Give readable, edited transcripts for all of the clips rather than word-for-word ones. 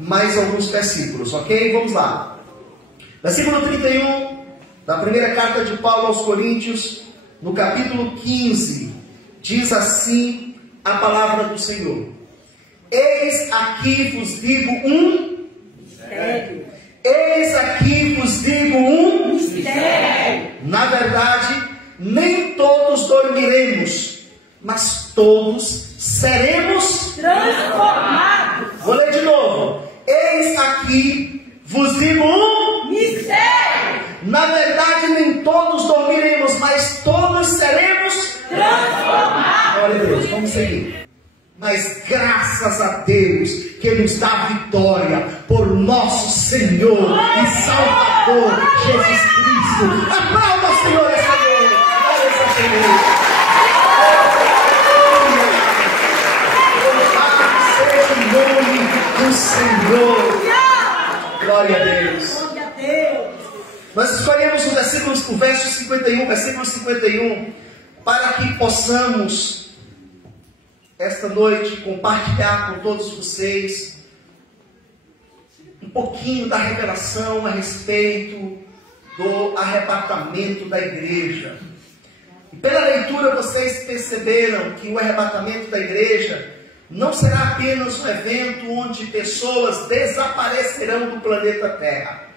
mais alguns versículos, ok? Vamos lá. Versículo 31 da primeira carta de Paulo aos Coríntios, no capítulo 15, diz assim a palavra do Senhor: Eis aqui vos digo um mistério. Eis aqui vos digo um mistério. Na verdade, nem todos dormiremos, mas todos seremos transformados. Vou ler de novo. Eis aqui vos digo um mistério. Na verdade, nem todos dormiremos, mas todos seremos transformados. Glória a Deus, vamos seguir. Mas graças a Deus que nos dá vitória por nosso Senhor e Salvador Jesus Cristo. Aplauda o Senhor essa noite. Olha essa Senhor. Seja o nome do Senhor. Glória a Deus. Nós escolhemos o verso 51, versículo 51, para que possamos esta noite compartilhar com todos vocês um pouquinho da revelação a respeito do arrebatamento da igreja. E pela leitura vocês perceberam que o arrebatamento da igreja não será apenas um evento onde pessoas desaparecerão do planeta Terra.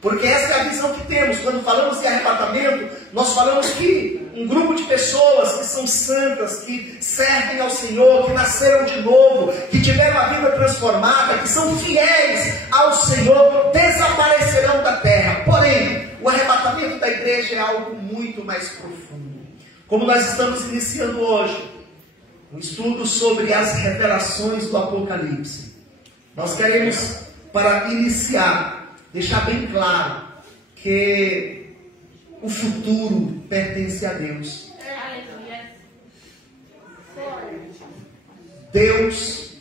Porque essa é a visão que temos. Quando falamos de arrebatamento, nós falamos que um grupo de pessoas que são santas, que servem ao Senhor, que nasceram de novo, que tiveram a vida transformada, que são fiéis ao Senhor, desaparecerão da terra. Porém, o arrebatamento da igreja é algo muito mais profundo. Como nós estamos iniciando hoje um estudo sobre as revelações do Apocalipse, nós queremos, para iniciar, deixar bem claro que o futuro pertence a Deus. Deus,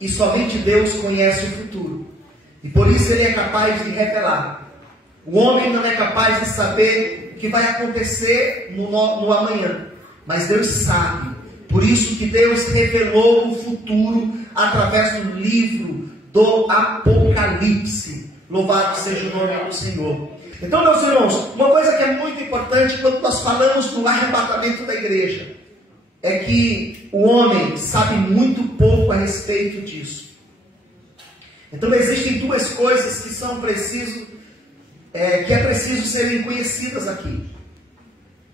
e somente Deus conhece o futuro. E por isso Ele é capaz de revelar. O homem não é capaz de saber o que vai acontecer no amanhã. Mas Deus sabe. Por isso que Deus revelou o futuro através do livro do Apocalipse. Louvado seja o nome do Senhor. Então, meus irmãos, uma coisa que é muito importante quando nós falamos do arrebatamento da igreja é que o homem sabe muito pouco a respeito disso. Então existem duas coisas que são preciso serem conhecidas aqui.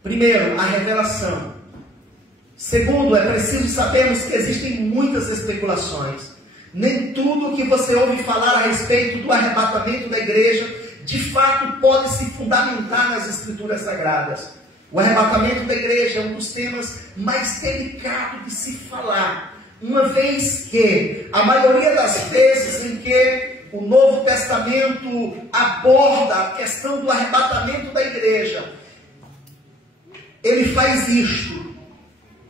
Primeiro, a revelação. Segundo, é preciso sabermos que existem muitas especulações. Nem tudo que você ouve falar a respeito do arrebatamento da igreja, de fato, pode se fundamentar nas Escrituras Sagradas. O arrebatamento da igreja é um dos temas mais delicados de se falar, uma vez que a maioria das vezes em que o Novo Testamento aborda a questão do arrebatamento da igreja, ele faz isto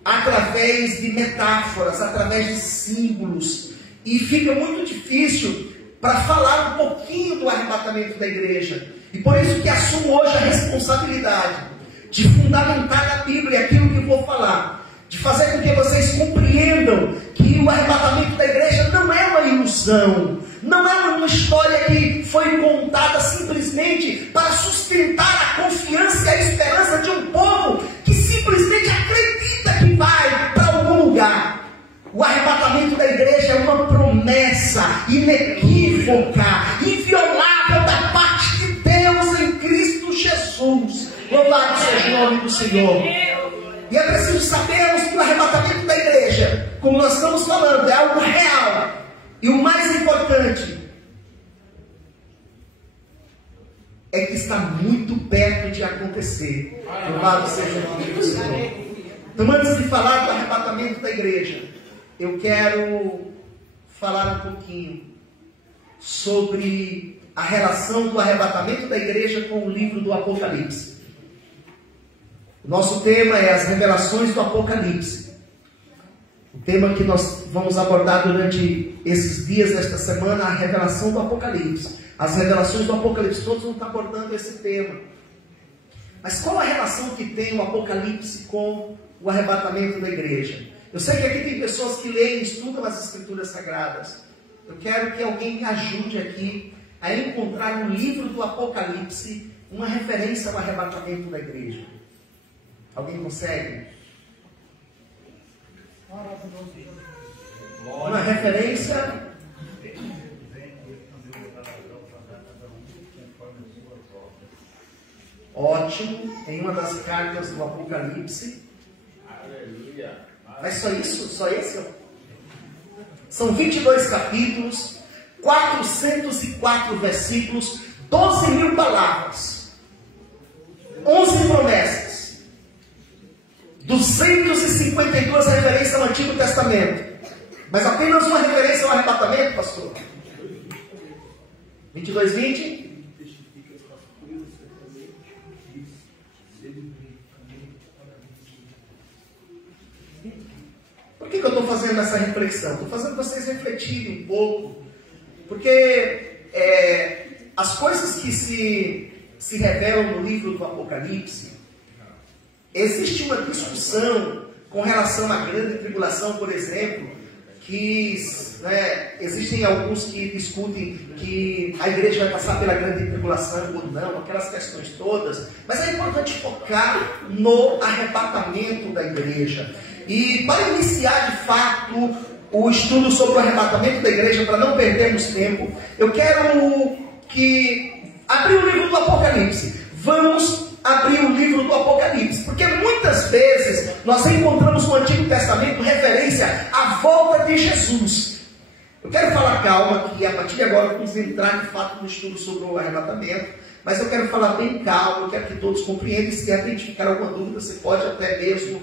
através de metáforas, através de símbolos, e fica muito difícil para falar um pouquinho do arrebatamento da igreja. E por isso que assumo hoje a responsabilidade de fundamentar na Bíblia aquilo que vou falar, de fazer com que vocês compreendam que o arrebatamento da igreja não é uma ilusão, não é uma história que foi contada simplesmente para sustentar a confiança e a esperança de um povo que simplesmente acredita que vai para algum lugar. O arrebatamento da igreja é uma promessa inequívoca, inviolável da parte de Deus em Cristo Jesus. Louvado seja o nome do Senhor. E é preciso sabermos que o arrebatamento da igreja, como nós estamos falando, é algo real. E o mais importante é que está muito perto de acontecer. Louvado seja o nome do Senhor. Então, antes de falar do arrebatamento da igreja, eu quero falar um pouquinho sobre a relação do arrebatamento da igreja com o livro do Apocalipse. O nosso tema é as revelações do Apocalipse. O tema que nós vamos abordar durante esses dias desta semana, a revelação do Apocalipse. As revelações do Apocalipse, todos vão estar abordando esse tema. Mas qual a relação que tem o Apocalipse com o arrebatamento da igreja? Eu sei que aqui tem pessoas que leem e estudam as Escrituras Sagradas. eu quero que alguém me ajude aqui a encontrar no livro do Apocalipse uma referência ao arrebatamento da igreja. Alguém consegue? Uma referência? Ótimo, em uma das cartas do Apocalipse. Aleluia. Mas só isso? Só esse? São 22 capítulos, 404 versículos, 12.000 palavras, 11 promessas, 252 referências no Antigo Testamento. Mas apenas uma referência ao arrebatamento, pastor. 22:20. Por que eu estou fazendo essa reflexão? Estou fazendo vocês refletirem um pouco, porque as coisas que se revelam no livro do Apocalipse, existe uma discussão com relação à grande tribulação, por exemplo, que existem alguns que discutem que a igreja vai passar pela grande tribulação ou não, aquelas questões todas, mas é importante focar no arrebatamento da igreja. E para iniciar de fato o estudo sobre o arrebatamento da igreja, para não perdermos tempo, eu quero abrir o livro do Apocalipse. Vamos abrir o livro do Apocalipse, porque muitas vezes nós encontramos no Antigo Testamento referência à volta de Jesus. Eu quero falar calma, que a partir de agora vamos entrar de fato no estudo sobre o arrebatamento, mas eu quero falar bem calmo, eu quero que todos compreendam. Se identificar alguma dúvida, você pode até mesmo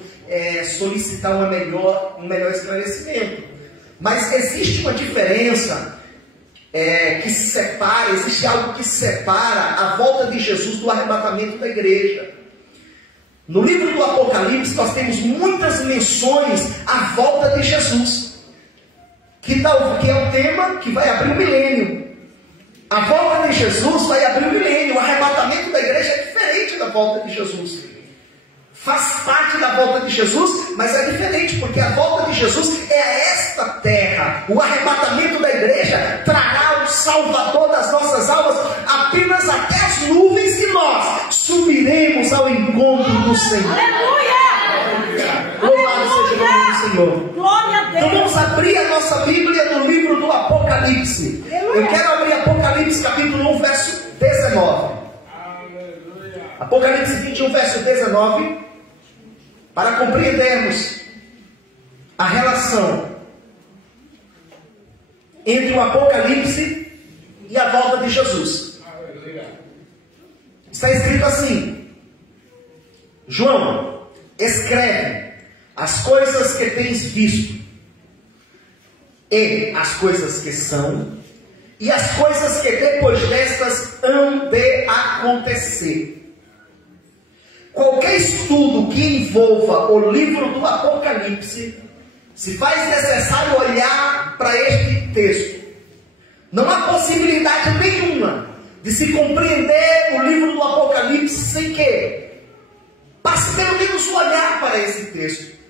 solicitar um melhor esclarecimento. Mas existe uma diferença que se separa, existe algo que separa a volta de Jesus do arrebatamento da igreja. No livro do Apocalipse nós temos muitas menções à volta de Jesus, que é o tema que vai abrir o milênio. A volta de Jesus vai abrir o milênio. O arrebatamento da igreja é diferente da volta de Jesus. Faz parte da volta de Jesus, mas é diferente, porque a volta de Jesus é a esta terra. O arrebatamento da igreja trará o Salvador das nossas almas apenas até as nuvens, e nós subiremos ao encontro do Senhor. Aleluia! Louvado seja o nome do Senhor. Glória a Deus! Então vamos abrir a nossa Bíblia no livro do Apocalipse. Eu quero abrir Apocalipse capítulo 1, verso 19. Aleluia. Apocalipse 21, verso 19, para compreendermos a relação entre o Apocalipse e a volta de Jesus. Aleluia. Está escrito assim: João, escreve as coisas que tens visto, e as coisas que são, e as coisas que depois destas hão de acontecer. Qualquer estudo que envolva o livro do Apocalipse se faz necessário olhar para este texto. Não há possibilidade nenhuma de se compreender o livro do Apocalipse sem que passe pelo menos um olhar para esse texto.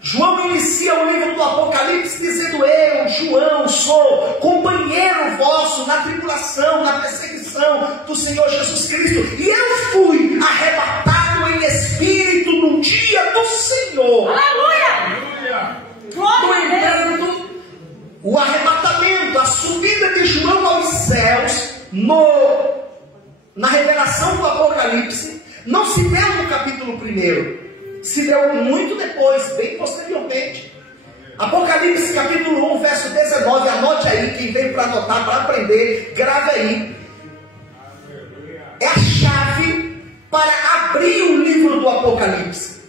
João inicia o livro do Apocalipse dizendo: eu, João, sou companheiro vosso na tribulação, na perseguição do Senhor Jesus Cristo, e eu fui arrebatado em espírito no dia do Senhor. Aleluia! No entanto, o arrebatamento, a subida de João aos céus, na revelação do Apocalipse, não se deu no capítulo 1. Se deu muito depois, bem posteriormente. Apocalipse capítulo 1, verso 19, anote aí, quem veio para anotar, para aprender, grave aí. É a chave para abrir o livro do Apocalipse.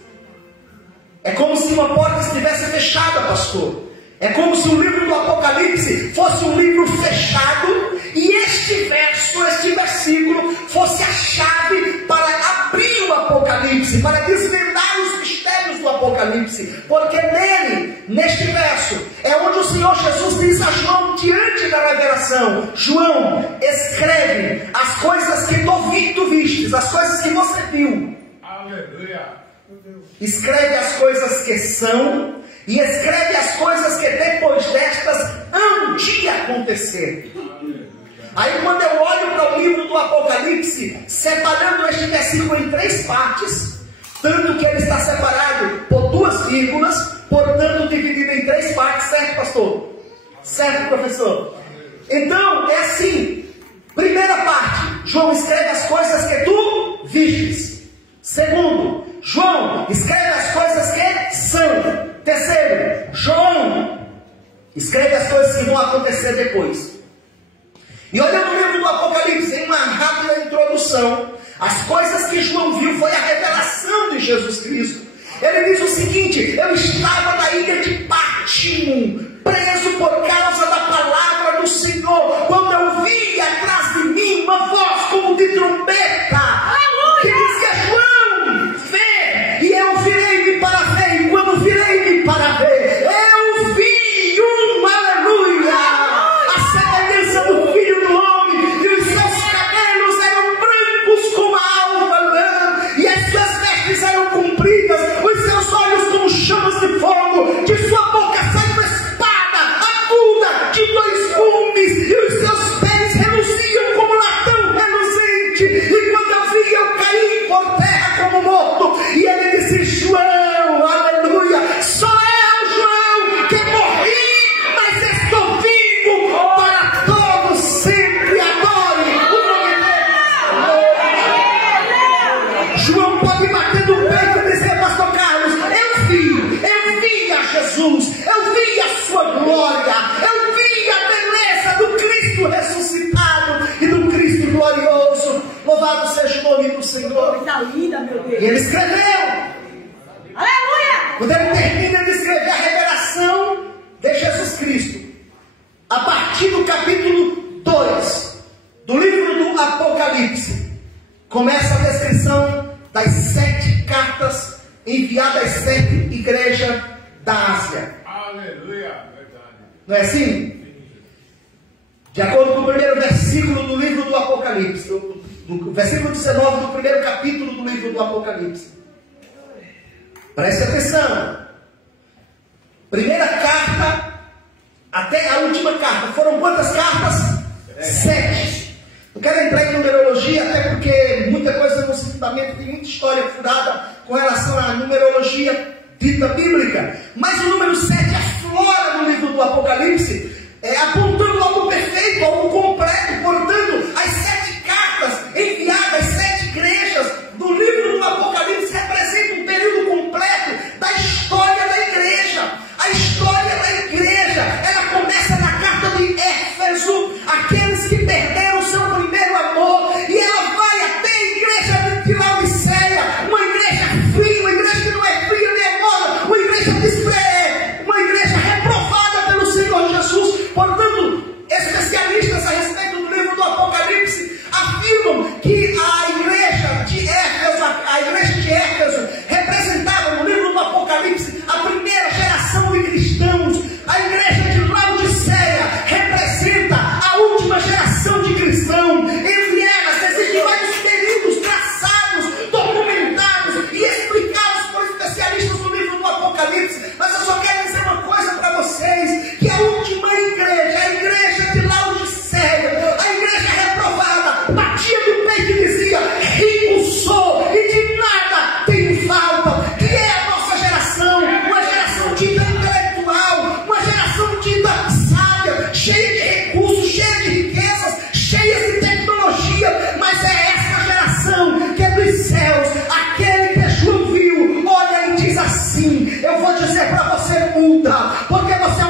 É como se uma porta estivesse fechada, pastor. É como se o livro do Apocalipse fosse um livro fechado, e este versículo fosse a chave para abrir o Apocalipse, para desvendar os mistérios do Apocalipse, porque neste verso, é onde o Senhor Jesus diz a João, diante da revelação: João, escreve as coisas que tu vistes, as coisas que você viu. Aleluia. Escreve as coisas que são, e escreve as coisas que depois destas hão de acontecer. Aí quando eu olho para o livro do Apocalipse, separando este versículo em 3 partes, tanto que ele está separado por 2 vírgulas, portanto dividido em 3 partes, certo, pastor? Certo, professor? Então, é assim. Primeira parte, João escreve as coisas que tu vistes. Segundo, João escreve as coisas que são. Terceiro, João escreve as coisas que vão acontecer depois. E olhando o livro do Apocalipse, em uma rápida introdução, as coisas que João viu foi a revelação de Jesus Cristo. Ele diz o seguinte: eu estava na ilha de Pátimo, preso por causa da palavra do Senhor, quando eu vi atrás de mim uma voz como de trombeta, que dizia: João, vê. E eu virei-me para ver, e quando virei-me para ver, eu vi aleluia, a semelhança do Filho do Homem, e os seus cabelos eram brancos como a alva lã, e as suas vestes eram compridas, os seus olhos como chamas de fogo, de sua boca sai uma espada aguda de 2 gumes, e os seus pés reluziam como latão reluzente. E quando eu vi, eu caí por terra como morto. E ele disse: João, aleluia, sou eu, João, que morri, mas estou vivo para todos sempre. Adore o nome dele. João pode bater no peito e dizer: pastor Carlos, eu vi a Jesus, eu vi a sua glória, eu vi a beleza do Cristo ressuscitado e do Cristo glorioso. Louvado seja o nome do Senhor. Coisa linda, meu Deus. E ele escreveu. Aleluia! Quando ele termina de escrever a revelação de Jesus Cristo, a partir do capítulo 2 do livro do Apocalipse, começa a descrição das 7 cartas enviadas às 7 igrejas da Ásia. Aleluia. Verdade. Não é assim? De acordo com o primeiro versículo do livro do Apocalipse, do versículo 19 do primeiro capítulo do livro do Apocalipse. Preste atenção. Primeira carta até a última carta. Foram quantas cartas? 7. Não quero entrar em numerologia, até porque muita coisa no fundamento, tem muita história furada com relação à numerologia dita bíblica. Mas o número 7 aflora no livro do Apocalipse, apontando algo perfeito, algo completo. Portanto, as 7 cartas enviadas às 7 igrejas do livro do Apocalipse representam um período completo da história da igreja. A história da igreja, ela começa na carta de Éfeso, aqueles que perderam seu primeiro amor, e ela vai até a igreja de Laodiceia, uma igreja fria, uma igreja que não é fria nem é mola, uma igreja uma igreja reprovada pelo Senhor Jesus. Portanto, especialistas a respeito do livro do Apocalipse afirmam que a igreja de Éfeso representava no livro do Apocalipse a primeira geração de cristãos. A igreja de Laodiceia representa a última geração de cristãos. Entre elas existem vários períodos traçados, documentados e explicados por especialistas do livro do Apocalipse. Mas eu só quero dizer uma coisa para vocês, que a última igreja, a igreja de Laodiceia, a igreja reprovada, batia no peito e dizia: rico sou e de nada tenho falta. Que é a nossa geração, uma geração dita intelectual, uma geração dita sábia, cheia de recursos, cheia de riquezas, cheia de tecnologia. Mas é essa geração que é dos céus, aquele que João viu, olha e diz assim: eu vou dizer para você, muda, porque você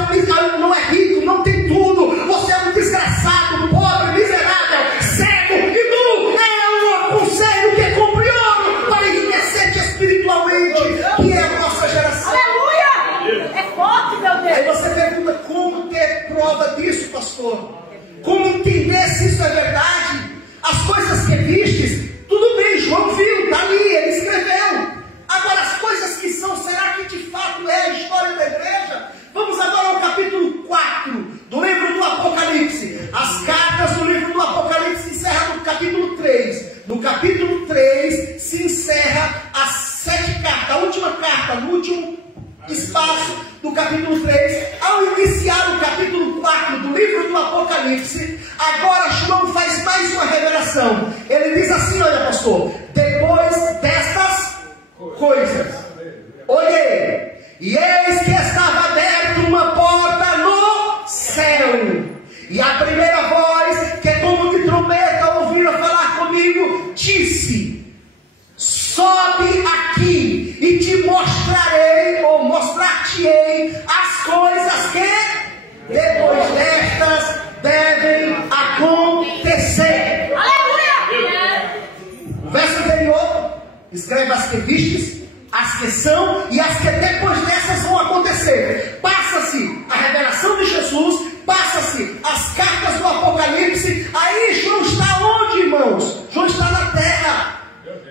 não é rico, não tem tudo, você é um desgraçado, pobre, miserável, cego e nu. Eu aconselho que compre ouro para enriquecer espiritualmente, que é a nossa geração. Aleluia! É forte, meu Aí Deus. você pergunta: como ter prova disso, pastor? Como entender se isso é verdade? As coisas que vistes, tudo bem, João viu, está ali, ele escreveu. Agora, as coisas que são, será que de fato é a história da igreja? Vamos agora ao capítulo 4 do livro do Apocalipse. As cartas do livro do Apocalipse se encerram no capítulo 3. No capítulo 3 se encerra as 7 cartas, a última carta, no último espaço do Agora João faz mais uma revelação. Ele diz assim: olha, pastor, depois destas coisas, olhei, e eis que estava aberta uma porta no céu, e a primeira voz, que como de trombeta ouviram falar comigo, disse: sobe aqui e te mostrarei, ou mostrar-te-ei, as coisas que depois destas devem acontecer. Aleluia! O verso anterior escreve as que vistes, as que são e as que depois dessas vão acontecer. Passa-se a revelação de Jesus, passa-se as cartas do Apocalipse. Aí João está onde, irmãos? João está na terra.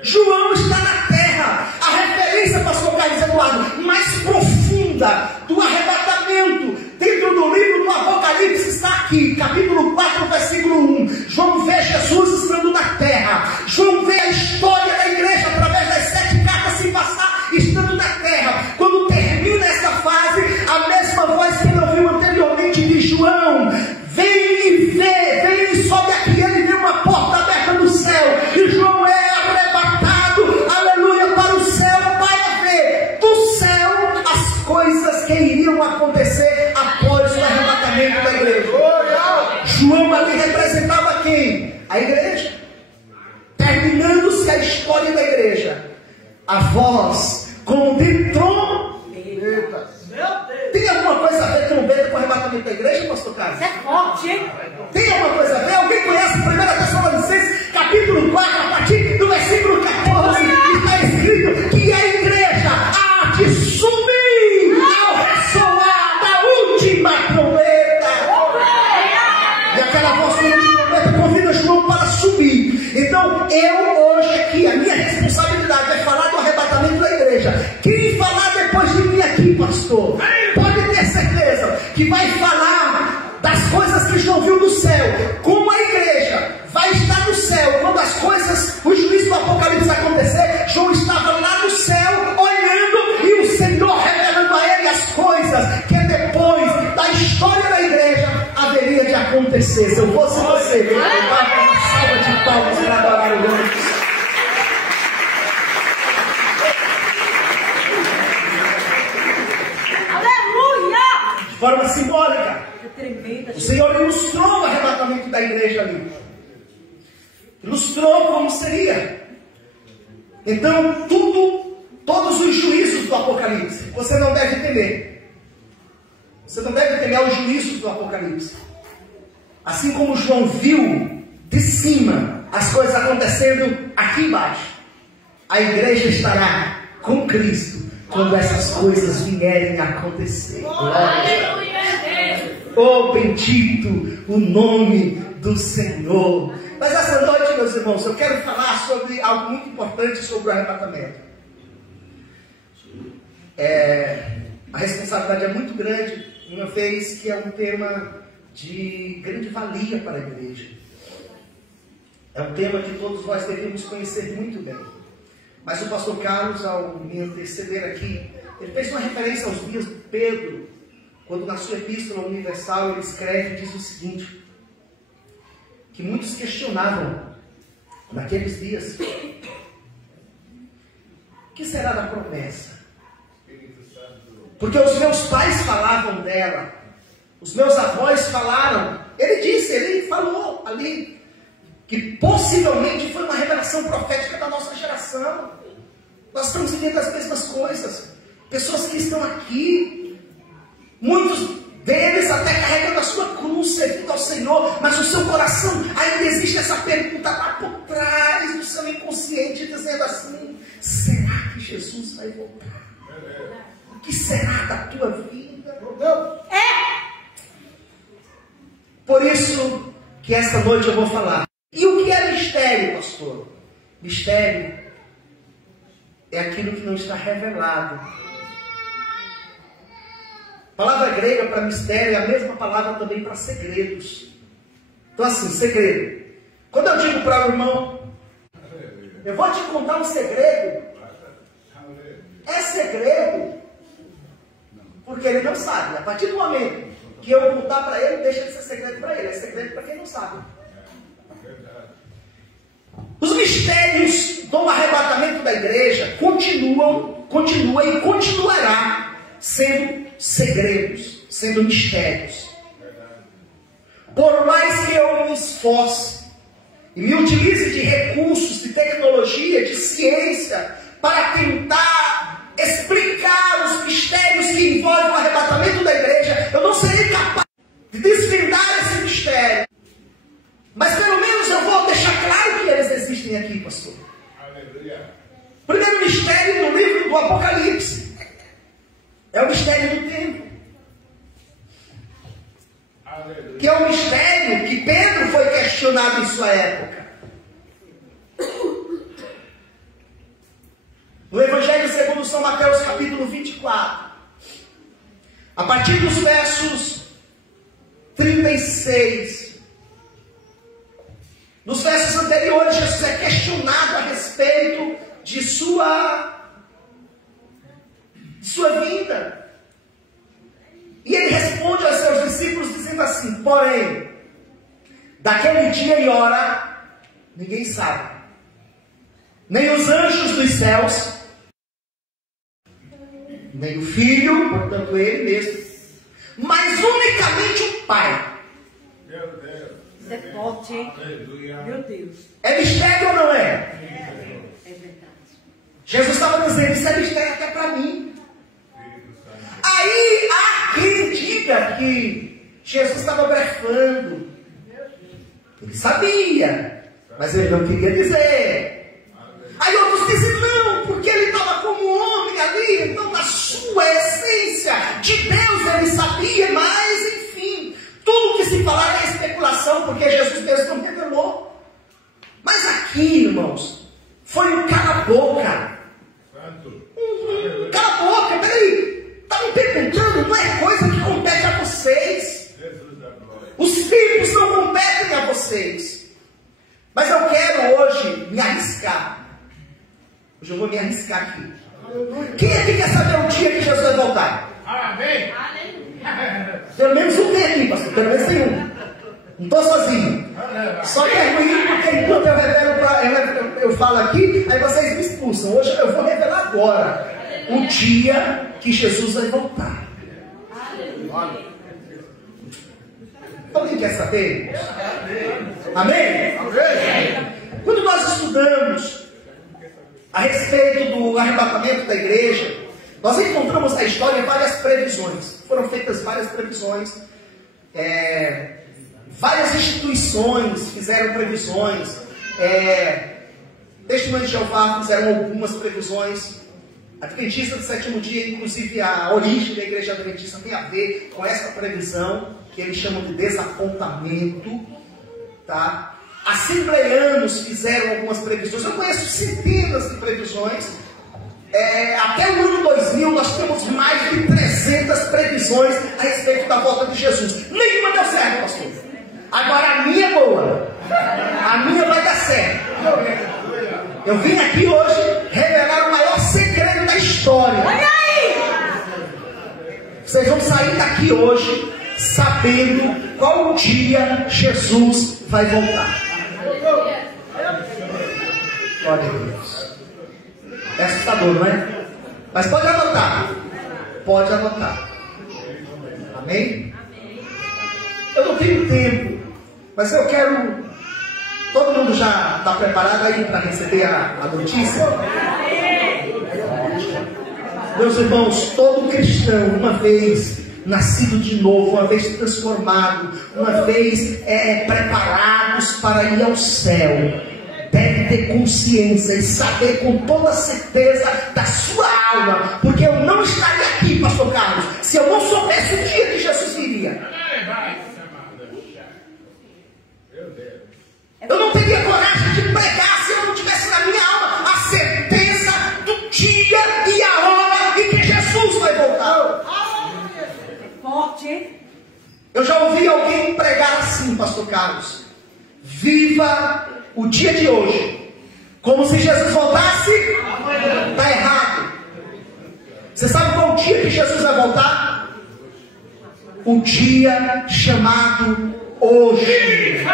João está na terra. A referência, pastor Carlos Eduardo, mais profunda do arrebatamento dentro do livro do Apocalipse está aqui, capítulo 4, versículo 1. João vê Jesus estando na terra. João vê a história da igreja através das 7 cartas se passar estando na terra. Quando termina essa fase, a mesma voz que ele ouviu anteriormente de João: vem e vê, vem e sobe aqui. Ele vê uma porta aberta no céu, e João é arrebatado, aleluia, para o céu, para ver do céu as coisas que iriam acontecer após o arrebatamento da igreja. João ali representava quem? A igreja. Terminando-se a história da igreja, a voz como de trombetas. Tem alguma coisa a ver trombeta com o arrebatamento da igreja, pastor Carlos? Isso é forte, hein? Tem alguma coisa a ver? Alguém conhece 1 Tessalonicenses, capítulo 4, a partir do versículo 14, está escrito que a igreja há de subir ao ressoar da última trombeta. E aquela voz como de trombeta convida João para subir. Então, eu hoje aqui, a minha responsabilidade é falar do arrebatamento da igreja. Quem falar depois de mim aqui, pastor, pode ter certeza que vai falar das coisas que João viu do céu. Como a igreja vai estar no céu quando as coisas, o juízo do Apocalipse acontecer, João estava lá no céu olhando, e o Senhor revelando a ele as coisas que depois da história da igreja haveria de acontecer. Se eu fosse você, eu dava uma salva de palmas para adorar o nome. Aleluia! De forma simbólica, Que tremenda. o Senhor ilustrou o arrebatamento da igreja ali. Ilustrou como seria. Então, todos os juízos do Apocalipse, você não deve temer. Você não deve temer os juízos do Apocalipse. Assim como João viu de cima as coisas acontecendo aqui embaixo, a igreja estará com Cristo quando essas coisas vierem a acontecer. Oh, bendito o nome do Senhor. Mas essa noite, meus irmãos, eu quero falar sobre algo muito importante sobre o arrebatamento. A responsabilidade é muito grande, uma vez que é um tema de grande valia para a igreja. É um tema que todos nós devemos conhecer muito bem. Mas o pastor Carlos, ao me anteceder aqui, ele fez uma referência aos dias de Pedro, quando na sua epístola universal ele escreve e diz o seguinte: que muitos questionavam naqueles dias: o que será da promessa? Porque os meus pais falavam dela, os meus avós falaram. Ele falou ali que possivelmente foi uma revelação profética da nossa geração. Nós estamos vivendo as mesmas coisas. Pessoas que estão aqui, muitos deles até carregando a sua cruz, servindo ao Senhor, mas no seu coração ainda existe essa pergunta lá por trás do seu inconsciente, dizendo assim: será que Jesus vai voltar? O que será da tua vida? Por isso que esta noite eu vou falar. E o que é mistério, pastor? Mistério é aquilo que não está revelado. A palavra grega para mistério é a mesma palavra também para segredos. Então assim, segredo. Quando eu digo para o irmão, eu vou te contar um segredo, é segredo, porque ele não sabe. A partir do momento que eu contar para ele deixa de ser segredo para ele, é segredo para quem não sabe. Os mistérios do arrebatamento da igreja continua e continuará sendo segredos, sendo mistérios. Por mais que eu me esforce e me utilize de recursos, de tecnologia, de ciência, para tentar explicar os mistérios que envolvem o arrebatamento da igreja, eu não serei capaz de desvendar esse mistério. Mas pelo menos eu vou deixar claro que eles existem aqui, pastor. Aleluia. O primeiro mistério do livro do Apocalipse é o mistério do templo. Aleluia. Que é o mistério que Pedro foi questionado em sua época. No Evangelho segundo São Mateus, capítulo 24, a partir dos versos 36, nos versos anteriores, Jesus é questionado a respeito de sua vida. E ele responde aos seus discípulos dizendo assim: porém, daquele dia e hora, ninguém sabe, nem os anjos dos céus, nem o Filho, portanto ele mesmo, mas unicamente o Pai. Meu Deus. Isso é forte, hein? Aleluia. Meu Deus. É mistério ou não é? É verdade. Jesus estava dizendo: isso é mistério até para mim. Aí há quem diga que Jesus estava blefando. Ele sabia, mas ele não queria dizer. Aí outros dizem: não, porque ele estava como homem ali, então na sua essência de Deus ele sabia, mas enfim, tudo que se falar é especulação, porque Jesus mesmo não revelou. Mas aqui, irmãos, foi um cala-boca. Santo. Cala a boca, peraí. Está me perguntando, não é coisa que compete a vocês. Jesus da glória. Os tempos não competem a vocês. Mas eu quero hoje me arriscar. Hoje eu vou me arriscar aqui. Quem é que quer saber o dia que Jesus vai voltar? Amém. Pelo menos um tem aqui, pastor. Pelo menos tem um. Não estou sozinho. Só que é ruim porque enquanto eu falo aqui, aí vocês me expulsam. Hoje eu vou revelar agora o dia que Jesus vai voltar. Alguém quer saber? Amém? Quando nós estudamos a respeito do arrebatamento da igreja, nós encontramos na história várias previsões. Foram feitas várias previsões. Várias instituições fizeram previsões. Testemunhos de Jeová fizeram algumas previsões. Adventista do sétimo dia, inclusive a origem da igreja adventista tem a ver com essa previsão, que eles chamam de desapontamento, tá? Assembleianos fizeram algumas previsões. Eu conheço centenas de previsões. Até o ano 2000 nós temos mais de 300 previsões a respeito da volta de Jesus. Nenhuma deu certo, pastor. Agora a minha é boa. A minha vai dar certo. Eu vim aqui hoje revelar o maior segredo da história. Olha aí! Vocês vão sair daqui hoje sabendo qual dia Jesus vai voltar. Glória a Deus. É assustador, não é? Mas pode anotar. Pode anotar. Amém? Eu não tenho tempo, mas eu quero... Todo mundo já está preparado aí para receber a notícia? Meus irmãos, todo cristão, uma vez nascido de novo, uma vez transformado, uma vez preparados para ir ao céu, deve ter consciência e saber com toda certeza da sua alma, porque eu não estaria aqui, pastor Carlos, se eu não soubesse o dia que Jesus viria. Eu não teria coragem de pregar se eu não tivesse na minha alma a certeza do dia e a hora em que Jesus vai voltar. É forte, hein? Eu já ouvi alguém pregar assim, pastor Carlos: viva o dia de hoje como se Jesus voltasse. Está errado. Você sabe qual o dia que Jesus vai voltar? o dia chamado hoje.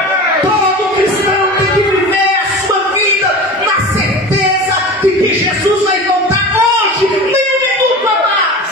Todo cristão tem que viver a sua vida na certeza de que Jesus vai voltar hoje, nem um minuto a mais.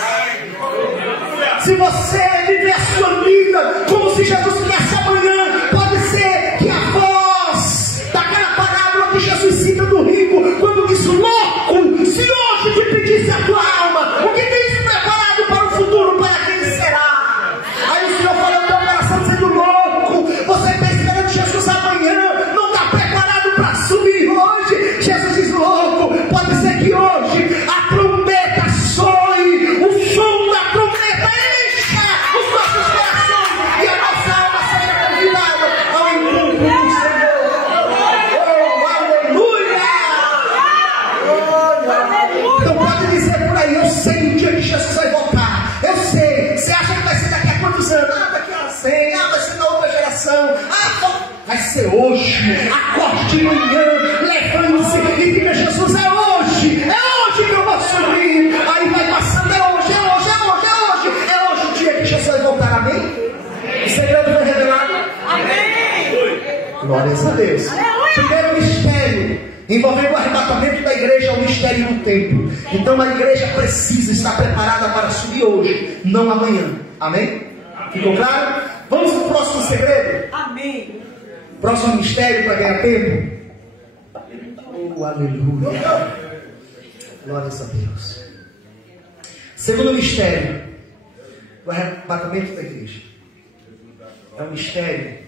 Se você viver a sua vida como se Jesus viesse amanhã, pode ser que a voz daquela parábola que Jesus cita do rico, quando diz: louco, se hoje te pedisse a tua alma, o que tens preparado para o futuro, para quem será? Aí o Senhor fala no teu coração dizendo: louco, você está esperando Jesus amanhã, não está preparado para subir hoje. Jesus diz: louco, pode ser que hoje a trombeta soe, o som da trombeta encha os nossos corações e a nossa alma seja convidada ao encontro do Senhor. Oh, aleluia! Então pode dizer por aí: eu sei o dia que Jesus vai voltar, eu sei. Você acha que vai ser daqui a quantos anos? Daqui a 100, vai ser na outra geração, vai ser hoje. Acorde de manhã, levante-se e diga: Jesus, é hoje que eu vou subir. Aí vai passando: é hoje o dia que Jesus vai voltar. Amém? O segredo foi revelado. Amém. Glórias a Deus. Primeiro mistério envolvendo o arrebatamento da igreja é o mistério do tempo. Então a igreja precisa estar preparada para subir hoje, não amanhã. Amém? Ficou claro? Vamos para o próximo segredo? Amém. Próximo mistério para ganhar tempo. Oh, aleluia. Glórias a Deus. Segundo mistério do arrebatamento da igreja é o mistério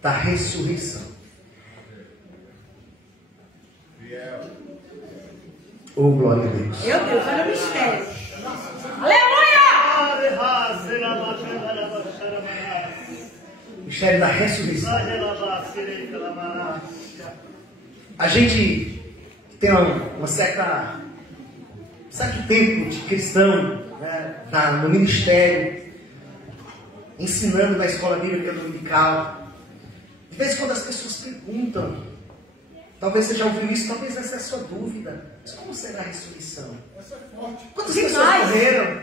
da ressurreição. Oh, glória a Deus. Meu Deus, olha o mistério. Aleluia! Mistério da ressurreição. A gente tem um certo tempo de cristão, né, no ministério, ensinando na escola bíblica dominical. De vez em quando as pessoas perguntam, talvez você já ouviu isso, talvez essa é a sua dúvida: mas como será a ressurreição? Quantas pessoas morreram?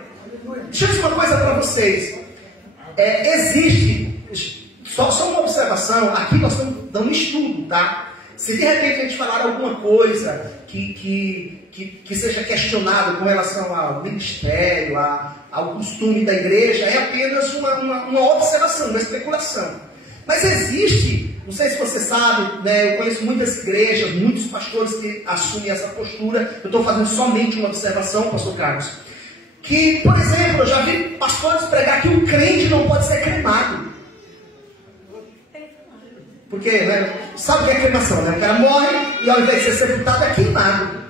Deixa eu dizer uma coisa para vocês. Existe, só uma observação, aqui nós estamos dando um estudo, tá? Se de repente a gente falar alguma coisa que seja questionado com relação ao ministério, ao costume da igreja, é apenas uma observação, uma especulação. Mas existe, não sei se você sabe, né, eu conheço muitas igrejas, muitos pastores que assumem essa postura. Eu estou fazendo somente uma observação, pastor Carlos. Que, por exemplo, eu já vi pastores pregar que o crente não pode ser cremado. Porque, né, sabe o que é cremação, né? O cara morre e ao invés de ser sepultado é queimado.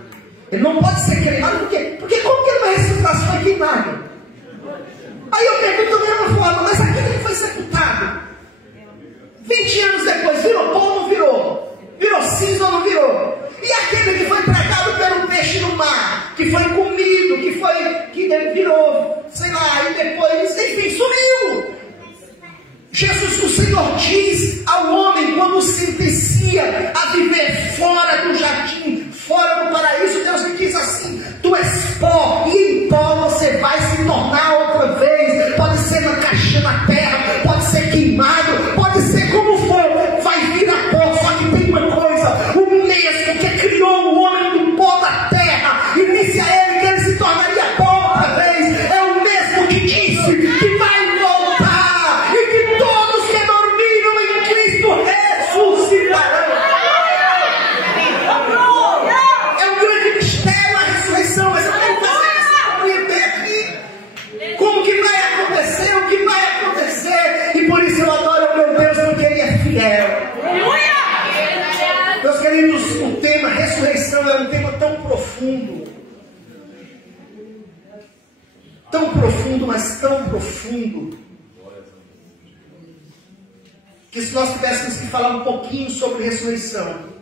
Ele não pode ser cremado porque como que ele vai ressuscitar se foi queimado? Aí eu pergunto da mesma forma: mas aquele que foi sepultado, 20 anos depois, virou pó ou não virou? Virou cinza ou não virou? E aquele que foi pregado pelo peixe no mar, que foi comido, que virou, sei lá, e depois, enfim, sumiu. Jesus, o Senhor diz ao homem, quando o sentencia a viver fora do jardim, fora do paraíso, Deus lhe diz assim: tu és pó, e em pó você vai se tornar outra vez. Pode ser na terra, pode ser queimado, pode ser como for, vai vir a pó. Só que tem uma coisa: o mesmo que criou o homem do pó da terra e disse a ele que ele se tornaria pó outra vez, é o mesmo que disse que vai voltar e que todos que dormiram em Cristo ressuscitarão. É um grande mistério a ressurreição, mas eu quero fazer isso compreender aqui como que vai acontecer, o que vai acontecer. E por isso eu adoro o meu Deus, porque Ele é fiel. Meus queridos, o tema ressurreição é um tema tão profundo, mas tão profundo, que se nós tivéssemos que falar um pouquinho sobre ressurreição,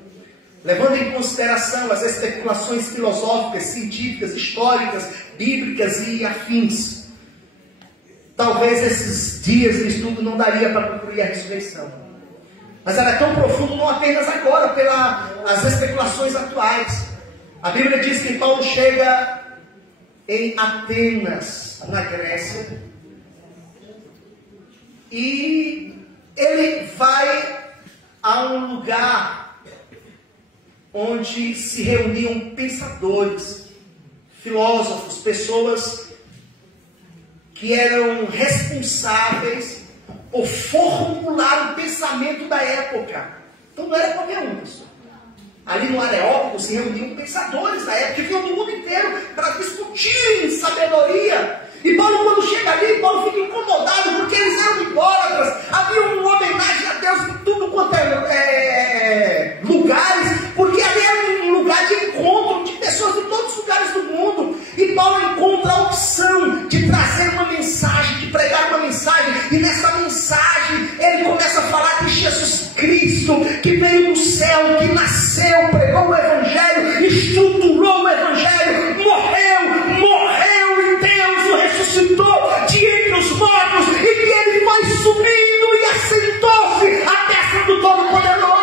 levando em consideração as especulações filosóficas, científicas, históricas, bíblicas e afins, talvez esses dias de estudo não daria para concluir a ressurreição. Mas ela é tão profunda não apenas agora, pelas especulações atuais. A Bíblia diz que Paulo chega em Atenas, na Grécia, E ele vai a um lugar onde se reuniam pensadores, filósofos, pessoas que eram responsáveis por formular o pensamento da época. Então não era qualquer um, pessoal. Ali no Areópago se reuniam pensadores da época, que vinham do mundo inteiro para discutirem sabedoria. E Paulo, quando chega ali, Paulo fica incomodado, porque eles eram idólatras. Havia uma homenagem a Deus em tudo quanto é lugares, porque ali era um lugar de encontro de pessoas de todos os lugares do mundo. E Paulo encontra a opção de trazer uma mensagem, de pregar uma mensagem. E nessa mensagem ele começa a falar de Jesus Cristo, que veio do céu, que nasceu, pregou o Evangelho, estruturou o Evangelho, morreu e Deus o ressuscitou de entre os mortos, e que ele foi subindo e assentou-se à destra do Todo-Poderoso.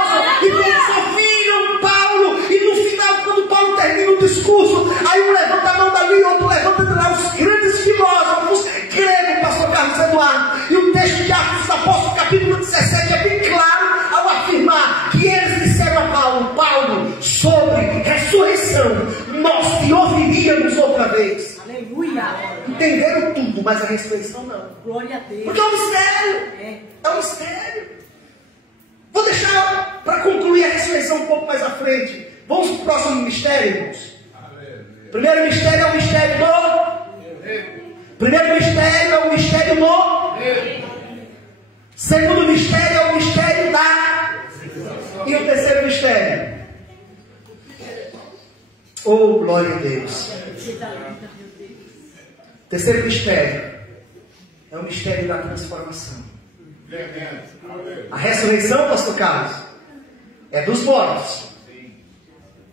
E todos ouviram Paulo, e no final, quando Paulo termina o discurso, aí um levanta a mão dali, outro levanta de lá, os grandes filósofos gregos, pastor Carlos Eduardo. E o texto de Atos dos Apóstolos, capítulo 17, é bem claro ao afirmar que eles disseram a Paulo: Paulo, sobre ressurreição, nós te ouviríamos outra vez. Aleluia. Entenderam tudo, mas a ressurreição não. Glória a Deus. Porque é um mistério. É um mistério. Vou deixar para concluir a ressurreição um pouco mais à frente. Vamos para o próximo mistério, irmãos. Primeiro mistério é o mistério do... Primeiro mistério é o mistério do... Segundo mistério é o mistério da... E o terceiro mistério? Oh, glória a Deus. Terceiro mistério é o mistério da transformação. A ressurreição, pastor Carlos, é dos mortos.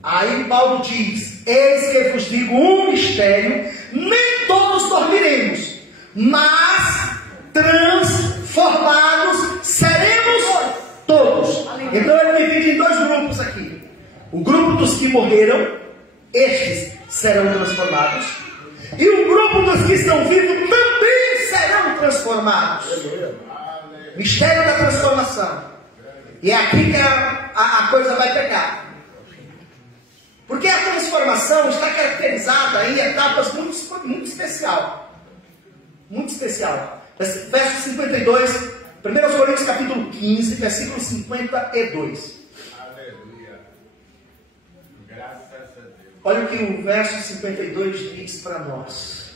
Aí Paulo diz: eis que vos digo um mistério, nem todos dormiremos, mas transformados seremos todos. Então ele divide em dois grupos aqui. O grupo dos que morreram, estes serão transformados. E o grupo dos que estão vivos também serão transformados. Mistério da transformação. E é aqui que a coisa vai pegar. Porque a transformação está caracterizada em etapas muito especial. Muito especial. Verso 52, 1 Coríntios capítulo 15, versículo 52. Aleluia. Graças a Deus. Olha o que o verso 52 diz para nós.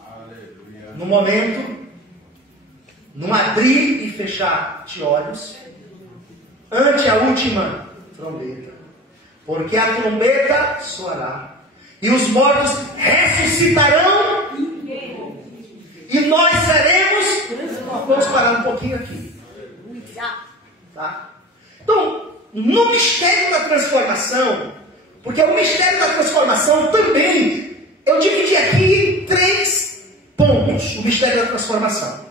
Aleluia. No momento, num abrir e fechar de olhos, ante a última trombeta, porque a trombeta soará, e os mortos ressuscitarão, e nós seremos... Vamos parar um pouquinho aqui. Tá? Então, no mistério da transformação, porque o mistério da transformação também, eu dividi aqui em 3 pontos, o mistério da transformação,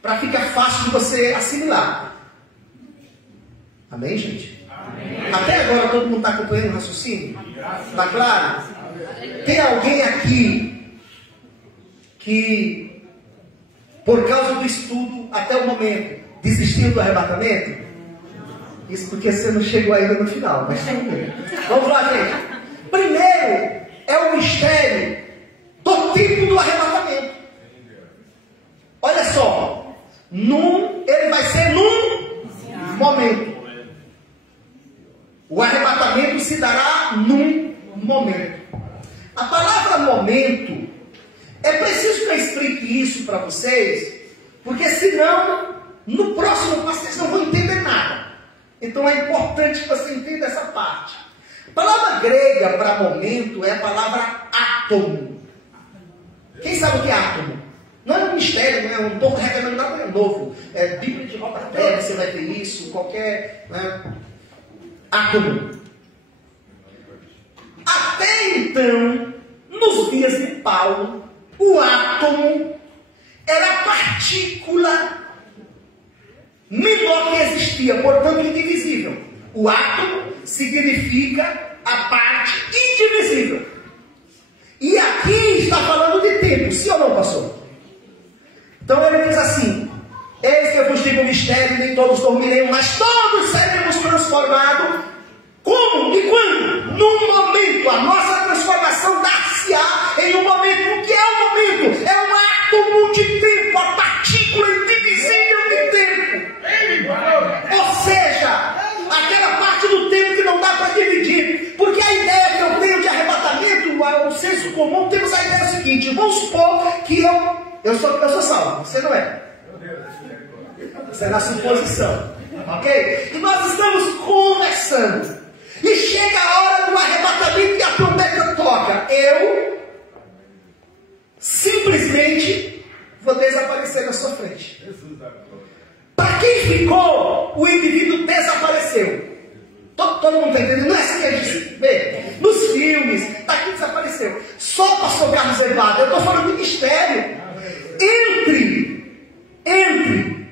para ficar fácil de você assimilar. Amém, gente? Amém. Até agora todo mundo está acompanhando o raciocínio? Está claro? Tem alguém aqui que, por causa do estudo até o momento, desistiu do arrebatamento? Isso porque você não chegou ainda no final, mas tudo bem. Vamos lá, gente. Primeiro é o mistério do tipo do arrebatamento. Olha só, ele vai ser num momento. O arrebatamento se dará num momento. A palavra momento, é preciso que eu explique isso para vocês, porque senão, no próximo passo, vocês não vão entender nada. Então é importante que você entenda essa parte. A palavra grega para momento é a palavra átomo. Quem sabe o que é átomo? Não é um mistério, não é um pouco recomendado, nada é novo. É Bíblia de rodapé, você vai ver isso, qualquer... Né? Átomo. Até então, nos dias de Paulo, o átomo era a partícula menor que existia, portanto indivisível. O átomo significa a parte indivisível. E aqui está falando de tempo, sim ou não, pastor? Então ele diz assim: eis que eu vos digo um mistério, nem todos dormiremos, mas todos seremos transformados. Como e quando? Num momento. A nossa transformação dar-se-á em um momento. O que é um momento? É um átomo de tempo, a partícula indivisível de tempo. Ou seja, aquela parte do tempo que não dá para dividir. Porque a ideia que eu tenho de arrebatamento, o senso comum, temos a ideia seguinte: vamos supor que eu sou salvo, você não é. Você é na suposição, ok? E nós estamos conversando. E chega a hora do arrebatamento e a trombeta toca. Eu simplesmente vou desaparecer na sua frente. Para quem ficou, o indivíduo desapareceu. Todo mundo está entendendo? Não é assim que a gente vê. Nos filmes, daqui desapareceu. Só o pastor Carlos Evado. Eu estou falando de mistério. Entre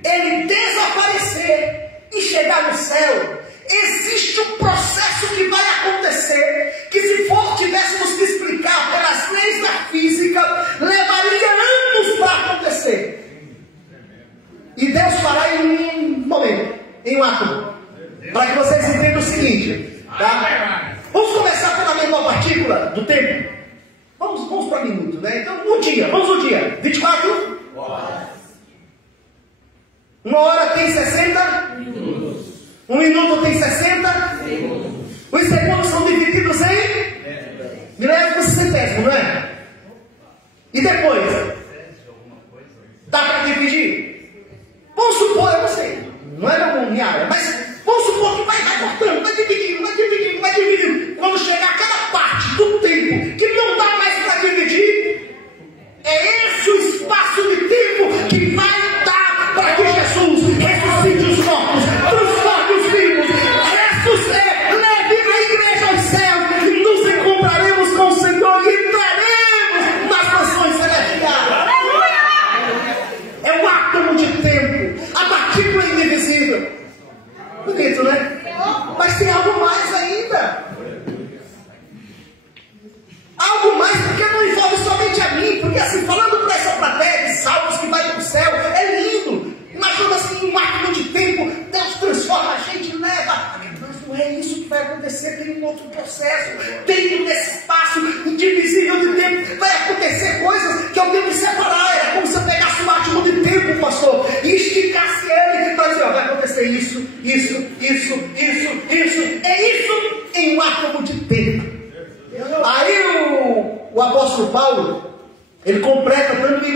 ele desaparecer e chegar no céu, existe um processo que vai acontecer, que se tivéssemos que explicar pelas leis da física, levaria anos para acontecer. E Deus fará em um momento, em um átomo. Para que vocês entendam o seguinte, tá? Vamos começar pela menor partícula do tempo. Vamos para minuto, né? Então, um dia, vamos um dia. 24 horas. Uma hora tem 60 minutos. Um minuto tem 60 segundos. Os segundos são divididos em milésimos e centésimos, não é? E depois? Dá para dividir? Vamos supor, eu não sei, não é minha área, mas vamos supor que vai cortando, vai dividindo. Quando chegar aquela parte do tempo que não dá mais para dividir, é esse o espaço de tempo que vai dar para que Jesus ressuscite os mortos, transforme os vivos, leve a igreja aos céus, e nos encontraremos com o Senhor e entraremos nas nações celestiais. É um átomo de tempo, a partícula indivisível. Bonito, né? Mas tem algo mais ainda. Algo mais, porque não envolve somente a mim. Porque assim, falando para essa plateia de salvos que vai para o céu, é lindo. Imagina assim, um átomo de tempo, Deus transforma a gente, leva. Mas não é isso que vai acontecer, tem um outro processo. Dentro desse espaço indivisível de tempo, vai acontecer coisas que eu tenho que separar. É como se eu pegasse um átomo de tempo, pastor, e esticasse ele. Então assim, ó, vai acontecer isso. É isso em um átomo de tempo. Aí o apóstolo Paulo, ele completa dando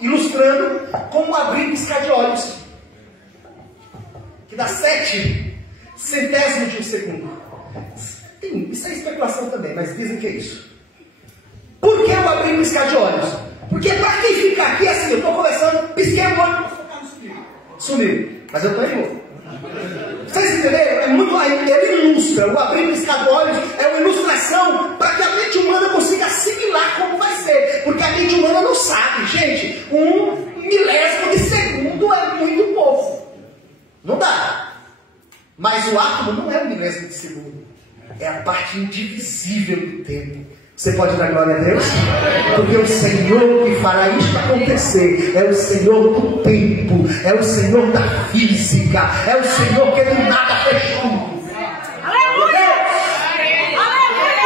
ilustrando como abrir e piscar de olhos, que dá 7 centésimos de um segundo. Isso é especulação também, mas dizem que é isso. Por que o abrir e piscar de olhos? Porque para quem fica aqui assim, eu estou conversando, pisquei o olho, sumiu, mas eu estou em novo. Vocês entenderam? Ele ilustra, o abrir e piscar de olhos é uma ilustração para que a mente humana consiga assimilar como vai ser, porque a mente humana não sabe, gente. 1 milésimo de segundo é muito pouco, não dá. Mas o átomo não é 1 milésimo de segundo, é a parte indivisível do tempo. Você pode dar glória a Deus? Porque o Senhor que fará isto acontecer é o Senhor do tempo, é o Senhor da física, é o Senhor que do nada fez tudo. Aleluia!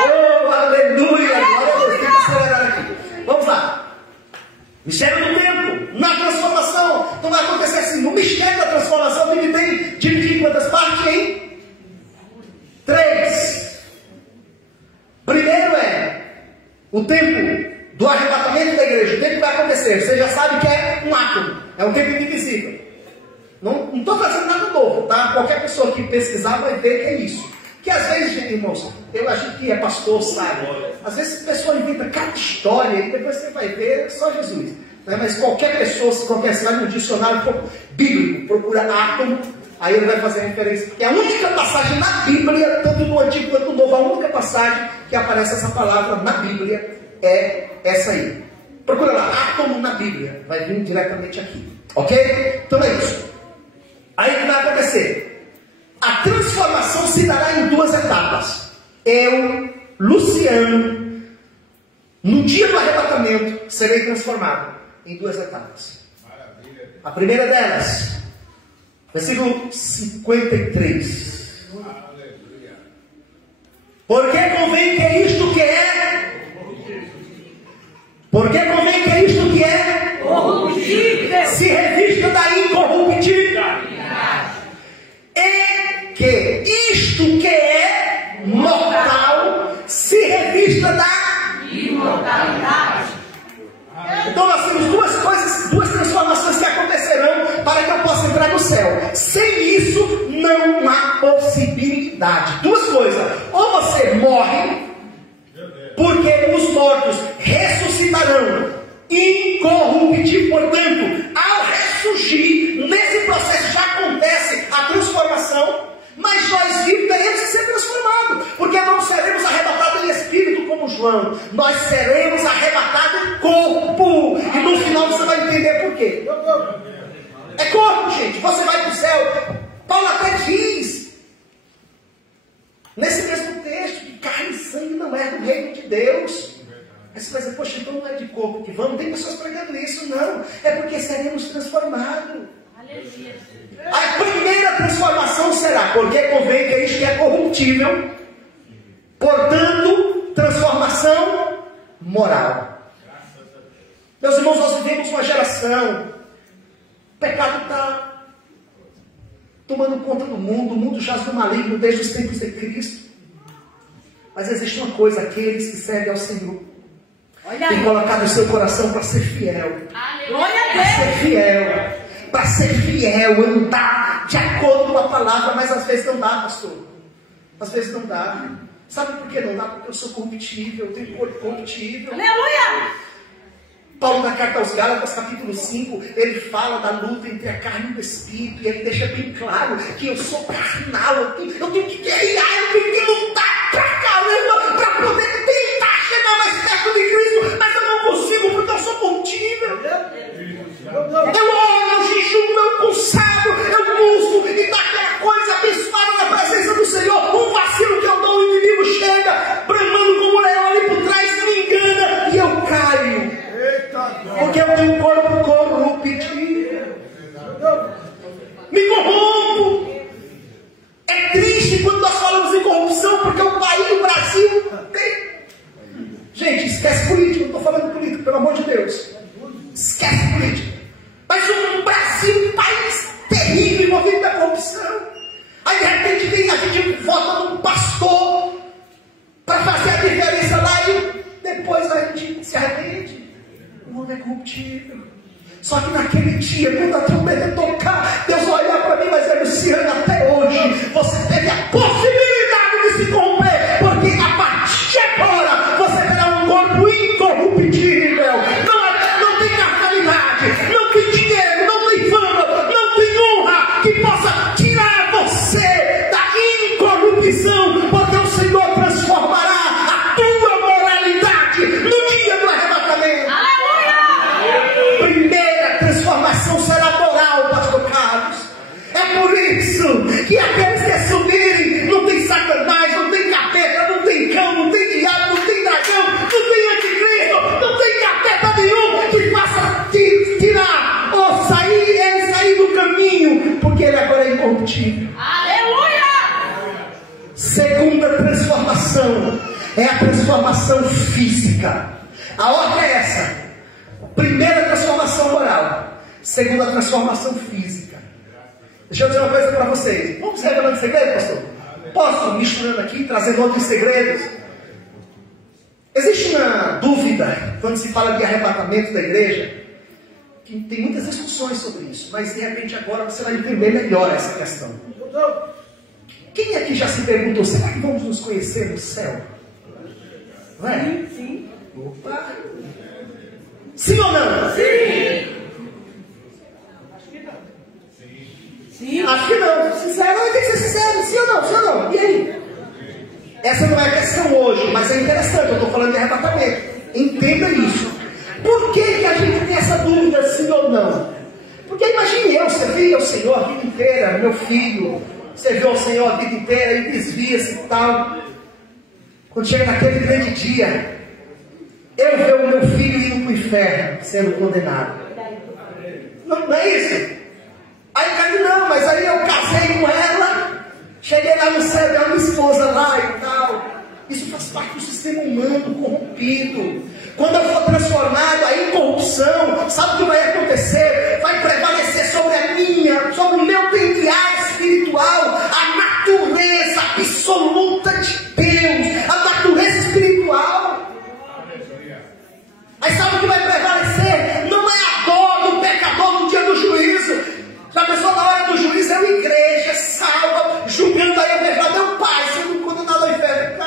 Oh, aleluia! Glória a Deus, tem que acelerar aqui. Vamos lá. Mistério do tempo, na transformação. Então vai acontecer assim, no mistério da transformação, dividir em quantas partes, hein? 3. Primeiro o tempo do arrebatamento da igreja. O tempo que vai acontecer, você já sabe que é um átomo, é um tempo indivisível. Não estou fazendo nada novo, tá? Qualquer pessoa que pesquisar vai ver que é isso. Que às vezes, irmãos, eu acho que é pastor, sabe? Às vezes a pessoa inventa cada história e depois você vai ver só Jesus. Né? Mas qualquer pessoa, se qualquer cidade no dicionário bíblico, procura átomo, aí ele vai fazer a referência. Porque a única passagem na Bíblia, tanto no Antigo quanto no Novo, a única passagem que aparece essa palavra na Bíblia é essa aí. Procura lá, átomo na Bíblia. Vai vir diretamente aqui. Ok? Então é isso. Aí o que vai acontecer? A transformação se dará em 2 etapas. Eu, Luciano, no dia do arrebatamento, serei transformado em 2 etapas. A primeira delas, versículo 53. Porque convém que isto que é. Porque convém que isto que é Corruptível. se revista da incorruptibilidade. E que isto que é mortal se revista da Imortalidade. Então nós temos duas coisas, duas transformações que acontecerão para que eu possa entrar no céu. Sem isso não há possibilidade. Duas coisas: ou você morre, porque os mortos ressuscitarão incorruptível. Portanto, ao ressurgir, nesse processo já acontece a transformação, mas nós vivos teremos que ser transformados, porque não seremos arrebatados em espírito como João, nós seremos arrebatados em corpo, e no final você vai entender por quê. É corpo, gente, você vai para o céu. Paulo até diz nesse mesmo texto que carne e sangue não é do reino de Deus. Aí você vai dizer, poxa, então não é de corpo que vamos, tem pessoas pregando isso. Não, é porque seremos transformados. A primeira transformação será, porque convém que isto é corruptível, portanto, transformação moral. Meus irmãos, nós vivemos uma geração, o pecado está tomando conta do mundo, o mundo jaz do maligno desde os tempos de Cristo. Mas existe uma coisa: aqueles que servem ao Senhor têm colocado o seu coração para ser fiel. Glória a Para Deus. ser fiel. Para ser fiel, andar de acordo com a palavra, mas às vezes não dá, pastor. Às vezes não dá. Sabe por que não dá? Porque eu sou corruptível, eu tenho corpo corruptível. Aleluia. Paulo, na carta aos Gálatas, capítulo 5, ele fala da luta entre a carne e o espírito, e ele deixa bem claro que eu sou carnal, eu tenho que guerrear, eu tenho que lutar pra caramba, para poder tentar chegar mais perto de Cristo, mas eu não consigo, porque eu sou corruptível. Eu oro, eu jejuo, eu consagro, eu busco, e daquela coisa abençoada na presença do Senhor, um vacilo que eu dou, o inimigo chega, bramando como um leão ali por trás, me engana, e eu caio. Porque eu tenho um corpo corruptível. Me corrompo. É triste quando nós falamos em corrupção, porque o país, o Brasil, tem. Gente, esquece política, não estou falando de política, pelo amor de Deus. Esquece política. Mas o Brasil, um país terrível, envolvido na corrupção. Aí de repente a gente vota num pastor para fazer a diferença lá e depois a gente se arrepende. O mundo é corruptível. Só que naquele dia, quando a trombeta tocar, Deus vai olhar para mim, mas é Luciano, até hoje você teve a possibilidade de se corromper, porque a partir de agora você terá um corpo incorruptível. Não tem carnalidade, não tem dinheiro, não tem fama, não tem honra que possa tirar você da incorrupção, porque o Senhor transformará a tua moralidade no dia do arrebatamento. Primeira transformação será moral, pastor Carlos. É por isso que aqueles que subirem, não tem satanás, não tem capeta, não tem cão, não tem diabo, não tem dragão, não tem anticristo, não tem capeta nenhum que faça tirar ou sair do caminho, porque ele agora é incorruptível. Aleluia. Segunda transformação é a transformação física. A ordem é essa: primeira transformação moral, segunda transformação física. Deixa eu dizer uma coisa para vocês. Vamos revelando segredo, pastor? Posso misturando aqui, trazendo outros segredos? Existe uma dúvida quando se fala de arrebatamento da igreja, que tem muitas discussões sobre isso, mas de repente agora você vai entender melhor essa questão. Quem aqui já se perguntou, será que vamos nos conhecer no céu? Não é? Sim. Opa! Sim ou não? Sim. Sim. Acho que não. Sincero, tem que ser sincero. Sim ou não? Sim ou não? E aí? Essa não é a questão hoje, mas é interessante. Eu estou falando de arrebatamento. Entenda isso. Por que a gente tem essa dúvida, sim ou não? Porque imagine eu, servir ao Senhor a vida inteira, meu filho, serviu ao Senhor a vida inteira e desvia-se e tal. Quando chega naquele grande dia, eu ver o meu filho indo para o inferno, sendo condenado. Não é isso. Aí o cara, não, mas aí eu casei com ela, cheguei lá no céu, deu uma esposa lá e tal. Isso faz parte do sistema humano corrompido. Quando eu for transformado aí em corrupção, sabe o que vai acontecer? Vai prevalecer sobre a minha, sobre o meu DNA espiritual, a natureza absoluta de Deus, a natureza espiritual. Aí sabe o que vai prevalecer? Não é a dor do pecador no dia do juízo. Já pensou na hora do juízo? É uma igreja salva, julgando aí a verdade. Meu pai, sendo condenado ao inferno.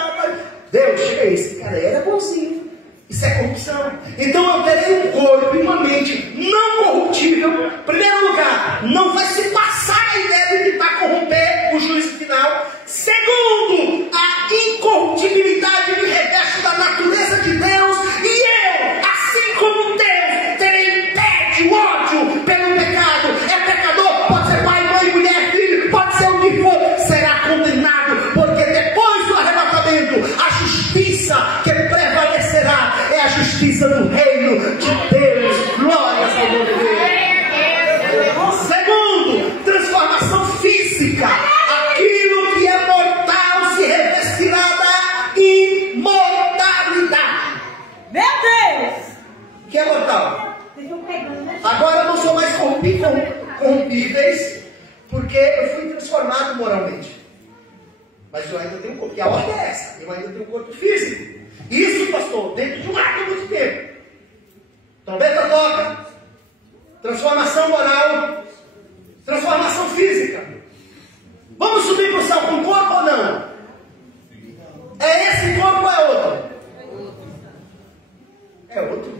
Deus, chega aí, esse cara era bonzinho. Isso é corrupção. Então eu terei um corpo e uma mente não corruptível. Em primeiro lugar, não vai se passar a ideia de tentar corromper o juízo final. Segundo, a incorruptibilidade me reveste da natureza de Deus. E eu, assim como Deus, terei tédio, ódio pelo pecado. É pecador, pode ser pai, mãe, mulher, filho, pode ser o que for, será condenado. Porque depois do arrebatamento, a justiça que prevalecerá é a justiça do reino de Deus. Glórias ao nome de Deus. Segundo, transformação física. Aquilo que é mortal se revestirá da imortalidade. Meu Deus! O que é mortal? Agora eu não sou mais corrompíveis, porque eu fui transformado moralmente. Mas eu ainda tenho um corpo, e a ordem é essa, eu ainda tenho um corpo físico. Isso, pastor, dentro de um ato de tempo. Trombeta toca, transformação moral, transformação física. Vamos subir para o céu com corpo ou não? É esse corpo ou é outro? É outro.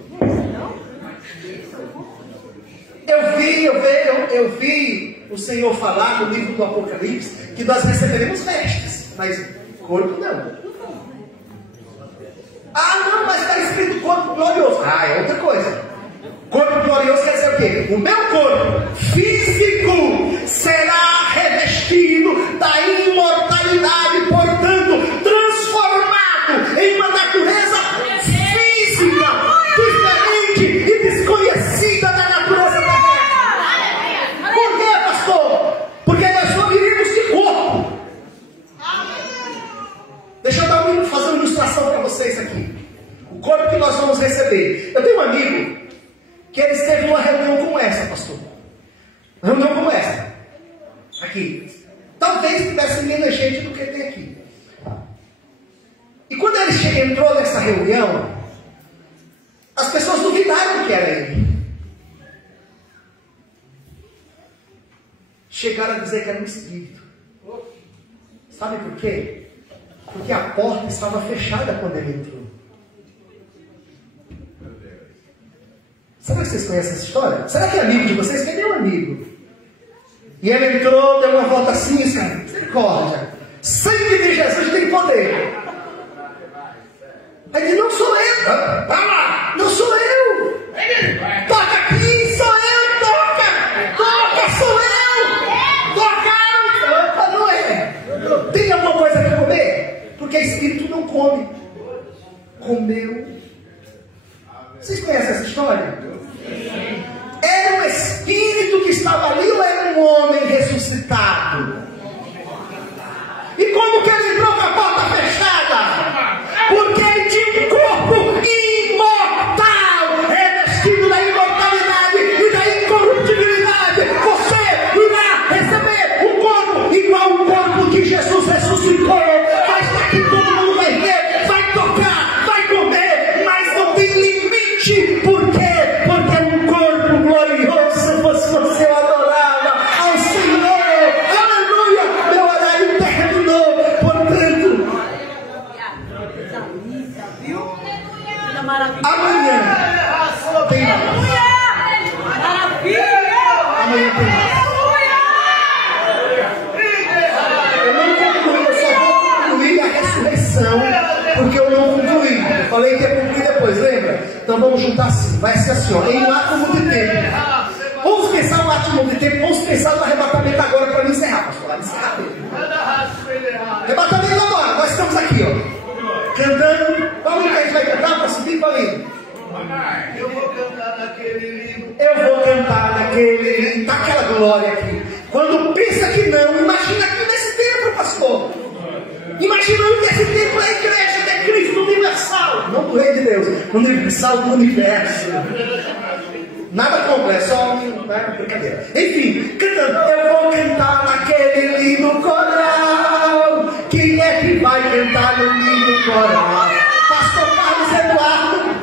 Eu vi o Senhor falar no livro do Apocalipse que nós receberemos vestes, mas corpo não. Ah, não, mas está escrito corpo glorioso. Ah, é outra coisa. Corpo glorioso quer dizer o quê? O meu corpo físico será revestido da imortalidade, portanto, transformado em uma natureza física, diferente e desconhecida da natureza terrestre. Por quê, pastor? Porque nós só viríamos de corpo. Deixa eu fazer uma ilustração para vocês aqui. O corpo que nós vamos receber. Eu tenho um amigo que ele esteve numa reunião como essa, pastor. Uma reunião como essa. Aqui. Talvez tivesse menos gente do que tem aqui. E quando ele entrou nessa reunião, as pessoas duvidaram que era ele. Chegaram a dizer que era um espírito. Sabe por quê? Porque a porta estava fechada quando ele entrou. Será que vocês conhecem essa história? Será que é amigo de vocês? Quem é um amigo? E ele entrou, deu uma volta assim, misericórdia. Sangue de Jesus tem poder. Aí ele disse, não sou eu. Vai lá, não sou eu. Toca aqui, sou eu, toca. Toca, sou eu. Tocaram. Opa, não é. Tem alguma coisa para comer? Porque espírito não come. Comeu. Vocês conhecem essa história? Era um espírito que estava ali ou era um homem ressuscitado? E como que ele entrou com a porta fechada? Porque ele tinha um corpo imortal, revestido da imortalidade e da incorruptibilidade. Você irá receber um corpo igual ao corpo que Jesus ressuscitou. Vai estar aqui, todo mundo vai ver, vai tocar, vai comer, mas não tem limite. Por quê? Porque é um corpo glorioso. Se fosse você, eu adorava ao Senhor. Aleluia! Meu horário terminou. Portanto, amanhã tem mais. Amanhã tem mais. Eu não concluí, eu só vou concluir a ressurreição, porque eu não concluí. Eu falei que ia concluir depois, lembra? Então vamos juntar assim, vai ser assim, ó, em um átomo de tempo. Vamos pensar no átomo de tempo, vamos pensar no arrebatamento agora para me encerrar, pastor. Para me encerrar mesmo. Arrebatamento agora, nós estamos aqui, ó, cantando. Qual que a gente vai cantar para subir, Paulinho? Eu vou cantar naquele livro. Eu vou cantar naquele glória aqui. Quando pensa que não, imagina aqui nesse templo, pastor. Imaginando que esse templo é a igreja de Cristo universal, não do Rei de Deus, universal do universo. Nada contra, é só brincadeira. Enfim, cantando, eu vou cantar naquele lindo coral. Quem é que vai cantar no lindo coral? Pastor Carlos Eduardo.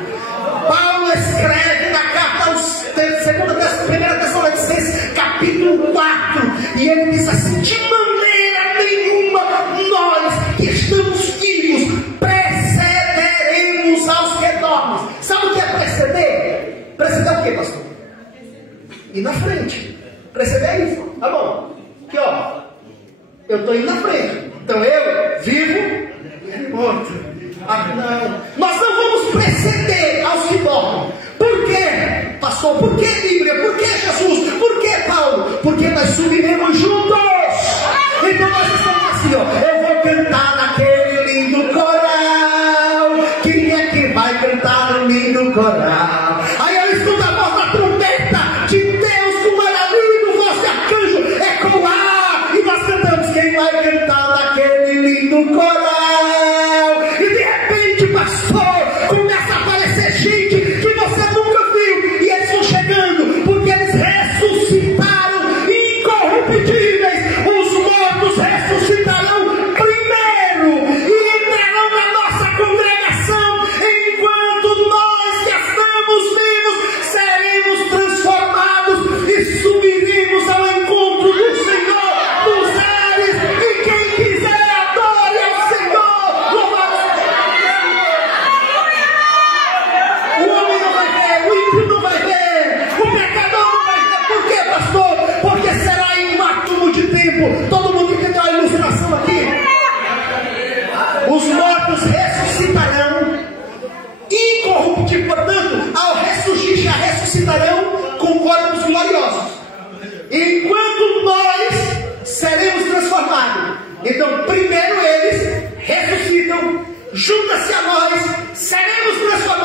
Paulo escreve na carta aos 1 Tessalonicenses, capítulo 4, e ele diz assim: de maneira nenhuma nós que estamos vivos precederemos aos que dormem. Sabe o que é preceder? Preceder o que, pastor? Ir na frente. Preceder é isso. Tá bom. Aqui, ó. Eu estou indo na frente. Então eu vivo e ele morto. Ah, não. Nós não vamos preceder aos que dormem. Por quê, pastor? Por que Bíblia? Por que Jesus? Por que Paulo? Porque nós subiremos juntos. Então nós estamos assim, ó. Eu vou cantar naquele lindo coral. Quem é que vai cantar no lindo coral? Aí eu escuto a voz da trombeta de Deus com maravilha, voz de arcanjo, ecoar, e nós cantamos: quem vai cantar naquele lindo coral? E de repente, pastor, começa a aparecer gente que você nunca viu, e eles vão chegando, porque eles ressuscitaram incorruptíveis. Os mortos ressuscitarão primeiro e entrarão na nossa congregação, enquanto nós que estamos vivos seremos transformados e subiremos ao encontro do Senhor nos ares. E quem quiser adore ao Senhor. O homem não vai ver, o ímpio não vai ver, o pecador não vai ver. Por quê, pastor? Porque será em um átomo de tempo. Todo mundo entendeu a ilustração aqui? Os mortos ressuscitarão incorruptíveis, portanto, ao ressurgir já ressuscitarão com corpos gloriosos, enquanto nós seremos transformados. Então, primeiro eles ressuscitam, junta-se a nós, seremos transformados.